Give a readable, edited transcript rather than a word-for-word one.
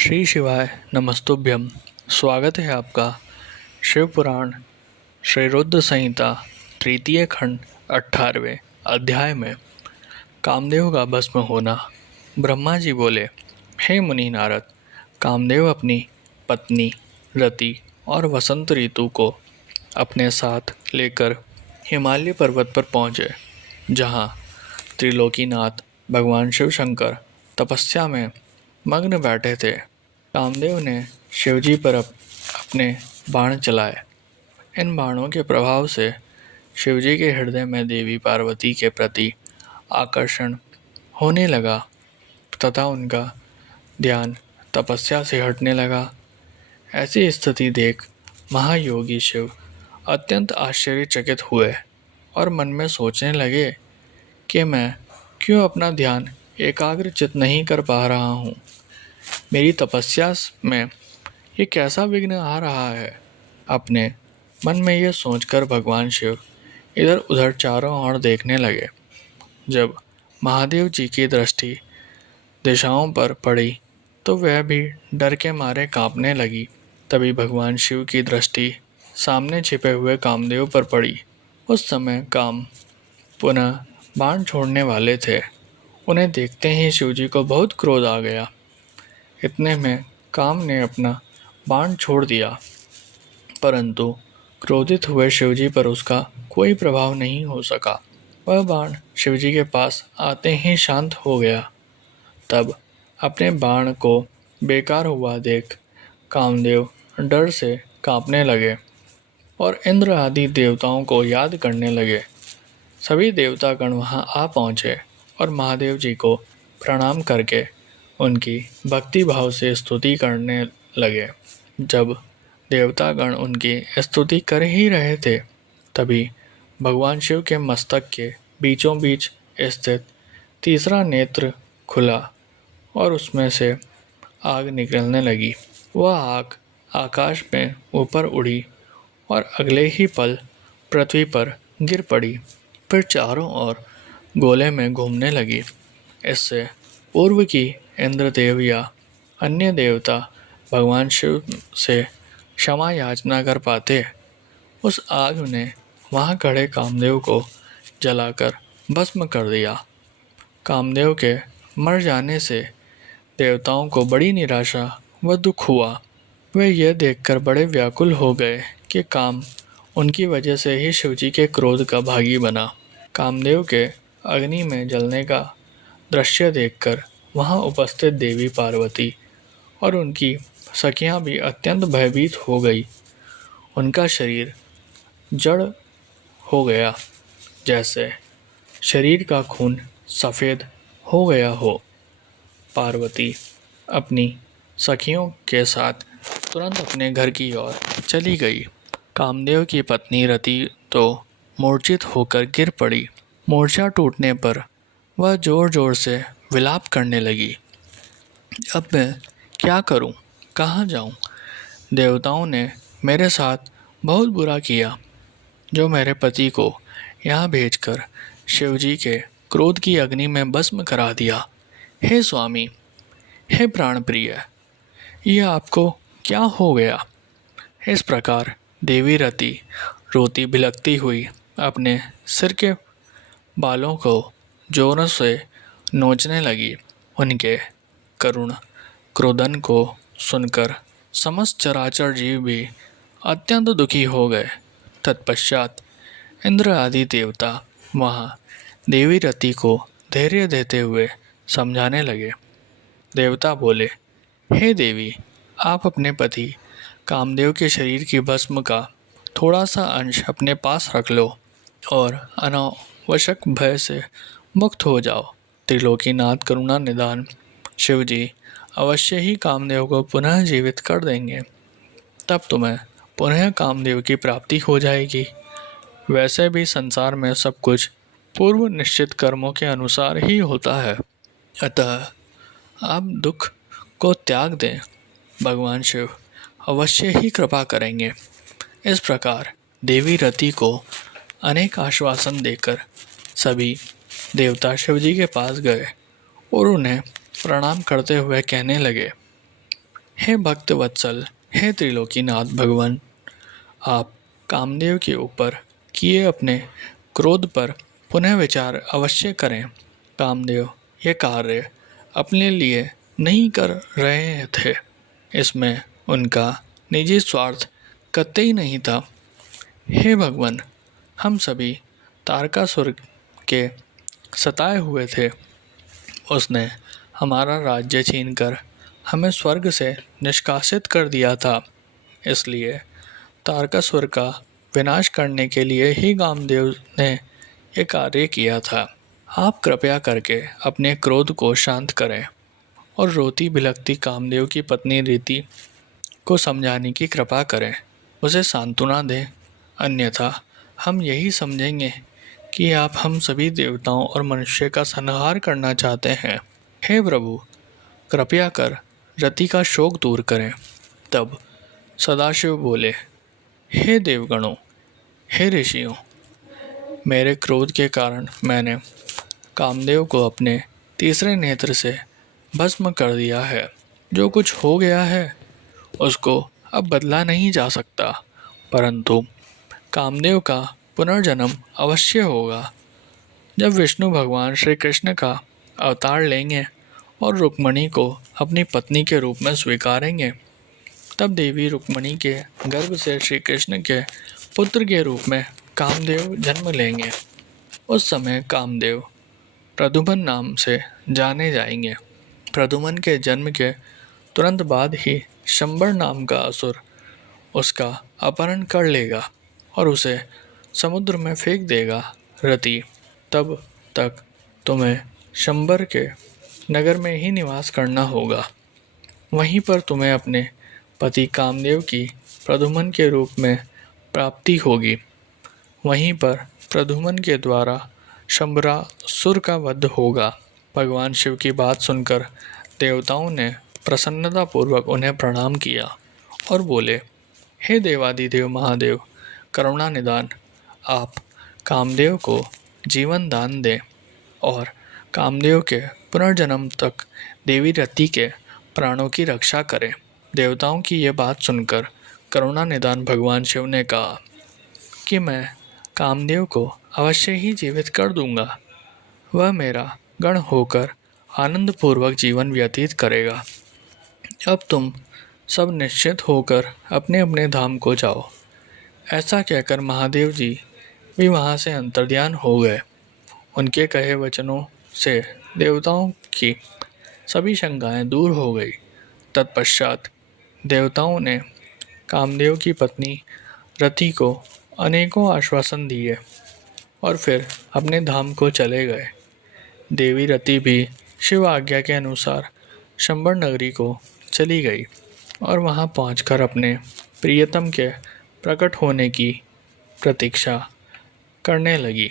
श्री शिवाय नमस्तुभ्यम। स्वागत है आपका शिव पुराण श्री रुद्र संहिता तृतीय खंड 18वें अध्याय में। कामदेव का भस्म होना। ब्रह्मा जी बोले, हे मुनि नारद, कामदेव अपनी पत्नी रति और वसंत ऋतु को अपने साथ लेकर हिमालय पर्वत पर पहुँचे, जहाँ त्रिलोकीनाथ भगवान शिव शंकर तपस्या में मग्न बैठे थे। कामदेव ने शिवजी पर अपने बाण चलाए। इन बाणों के प्रभाव से शिवजी के हृदय में देवी पार्वती के प्रति आकर्षण होने लगा तथा उनका ध्यान तपस्या से हटने लगा। ऐसी स्थिति देख महायोगी शिव अत्यंत आश्चर्यचकित हुए और मन में सोचने लगे कि मैं क्यों अपना ध्यान एकाग्रचित नहीं कर पा रहा हूँ। मेरी तपस्या में ये कैसा विघ्न आ रहा है। अपने मन में यह सोचकर भगवान शिव इधर उधर चारों ओर देखने लगे। जब महादेव जी की दृष्टि दिशाओं पर पड़ी तो वह भी डर के मारे कांपने लगी। तभी भगवान शिव की दृष्टि सामने छिपे हुए कामदेव पर पड़ी। उस समय काम पुनः बाण छोड़ने वाले थे। उन्हें देखते ही शिवजी को बहुत क्रोध आ गया। इतने में काम ने अपना बाण छोड़ दिया, परंतु क्रोधित हुए शिवजी पर उसका कोई प्रभाव नहीं हो सका। वह बाण शिवजी के पास आते ही शांत हो गया। तब अपने बाण को बेकार हुआ देख कामदेव डर से कांपने लगे और इंद्र आदि देवताओं को याद करने लगे। सभी देवतागण वहां आ पहुंचे और महादेव जी को प्रणाम करके उनकी भक्ति भाव से स्तुति करने लगे। जब देवतागण उनकी स्तुति कर ही रहे थे, तभी भगवान शिव के मस्तक के बीचों बीच स्थित तीसरा नेत्र खुला और उसमें से आग निकलने लगी। वह आग आकाश में ऊपर उड़ी और अगले ही पल पृथ्वी पर गिर पड़ी, फिर चारों ओर गोले में घूमने लगी। इससे पूर्व की इंद्रदेव या अन्य देवता भगवान शिव से क्षमा याचना कर पाते, उस आग ने वहां खड़े कामदेव को जलाकर भस्म कर दिया। कामदेव के मर जाने से देवताओं को बड़ी निराशा व दुख हुआ। वे यह देखकर बड़े व्याकुल हो गए कि काम उनकी वजह से ही शिवजी के क्रोध का भागी बना। कामदेव के अग्नि में जलने का दृश्य देखकर वहां उपस्थित देवी पार्वती और उनकी सखियां भी अत्यंत भयभीत हो गई। उनका शरीर जड़ हो गया, जैसे शरीर का खून सफ़ेद हो गया हो। पार्वती अपनी सखियों के साथ तुरंत अपने घर की ओर चली गई। कामदेव की पत्नी रति तो मूर्छित होकर गिर पड़ी। मूर्छा टूटने पर वह जोर जोर से विलाप करने लगी। अब मैं क्या करूं, कहाँ जाऊं? देवताओं ने मेरे साथ बहुत बुरा किया, जो मेरे पति को यहाँ भेजकर शिवजी के क्रोध की अग्नि में भस्म करा दिया। हे स्वामी, हे प्राण प्रिय, यह आपको क्या हो गया? इस प्रकार देवी रति रोती बिलखती हुई अपने सिर के बालों को जोरों से नोचने लगी। उनके करुण क्रोधन को सुनकर समस्त चराचर जीव भी अत्यंत दुखी हो गए। तत्पश्चात इंद्र आदि देवता वहाँ देवी रति को धैर्य देते हुए समझाने लगे। देवता बोले, हे देवी, आप अपने पति कामदेव के शरीर की भस्म का थोड़ा सा अंश अपने पास रख लो और अनावश्यक भय से मुक्त हो जाओ। त्रिलोकीनाथ करुणा निधान शिवजी अवश्य ही कामदेव को पुनः जीवित कर देंगे। तब तुम्हें पुनः कामदेव की प्राप्ति हो जाएगी। वैसे भी संसार में सब कुछ पूर्व निश्चित कर्मों के अनुसार ही होता है, अतः आप दुख को त्याग दें। भगवान शिव अवश्य ही कृपा करेंगे। इस प्रकार देवी रति को अनेक आश्वासन देकर सभी देवता शिवजी के पास गए और उन्हें प्रणाम करते हुए कहने लगे, हे भक्त वत्सल, हे त्रिलोकीनाथ भगवान, आप कामदेव के ऊपर किए अपने क्रोध पर पुनः विचार अवश्य करें। कामदेव ये कार्य अपने लिए नहीं कर रहे थे, इसमें उनका निजी स्वार्थ कतई नहीं था। हे भगवान, हम सभी तारकासुर के सताए हुए थे। उसने हमारा राज्य छीनकर हमें स्वर्ग से निष्कासित कर दिया था। इसलिए तारकासुर का विनाश करने के लिए ही कामदेव ने यह कार्य किया था। आप कृपया करके अपने क्रोध को शांत करें और रोती भिलकती कामदेव की पत्नी रीति को समझाने की कृपा करें, उसे सांत्वना दें। अन्यथा हम यही समझेंगे कि आप हम सभी देवताओं और मनुष्य का संहार करना चाहते हैं। हे प्रभु, कृपया कर रति का शोक दूर करें। तब सदाशिव बोले, हे देवगणों, हे ऋषियों, मेरे क्रोध के कारण मैंने कामदेव को अपने तीसरे नेत्र से भस्म कर दिया है। जो कुछ हो गया है उसको अब बदला नहीं जा सकता, परंतु कामदेव का पुनर्जन्म अवश्य होगा। जब विष्णु भगवान श्री कृष्ण का अवतार लेंगे और रुक्मणी को अपनी पत्नी के रूप में स्वीकारेंगे, तब देवी रुक्मणी के गर्भ से श्री कृष्ण के पुत्र के रूप में कामदेव जन्म लेंगे। उस समय कामदेव प्रद्युम्न नाम से जाने जाएंगे। प्रद्युम्न के जन्म के तुरंत बाद ही शंबर नाम का असुर उसका अपहरण कर लेगा और उसे समुद्र में फेंक देगा। रति, तब तक तुम्हें शंबर के नगर में ही निवास करना होगा। वहीं पर तुम्हें अपने पति कामदेव की प्रद्युम्न के रूप में प्राप्ति होगी। वहीं पर प्रद्युम्न के द्वारा शंबरासुर का वध होगा। भगवान शिव की बात सुनकर देवताओं ने प्रसन्नतापूर्वक उन्हें प्रणाम किया और बोले, हे देवादिदेव महादेव, करुणा निदान, आप कामदेव को जीवन दान दें और कामदेव के पुनर्जन्म तक देवी रति के प्राणों की रक्षा करें। देवताओं की ये बात सुनकर करुणा निदान भगवान शिव ने कहा कि मैं कामदेव को अवश्य ही जीवित कर दूंगा। वह मेरा गण होकर आनंदपूर्वक जीवन व्यतीत करेगा। अब तुम सब निश्चित होकर अपने अपने धाम को जाओ। ऐसा कहकर महादेव जी भी वहाँ से अंतर्ध्यान हो गए। उनके कहे वचनों से देवताओं की सभी शंकाएं दूर हो गई। तत्पश्चात देवताओं ने कामदेव की पत्नी रति को अनेकों आश्वासन दिए और फिर अपने धाम को चले गए। देवी रति भी शिव आज्ञा के अनुसार शंबर नगरी को चली गई और वहां पहुंचकर अपने प्रियतम के प्रकट होने की प्रतीक्षा करने लगी।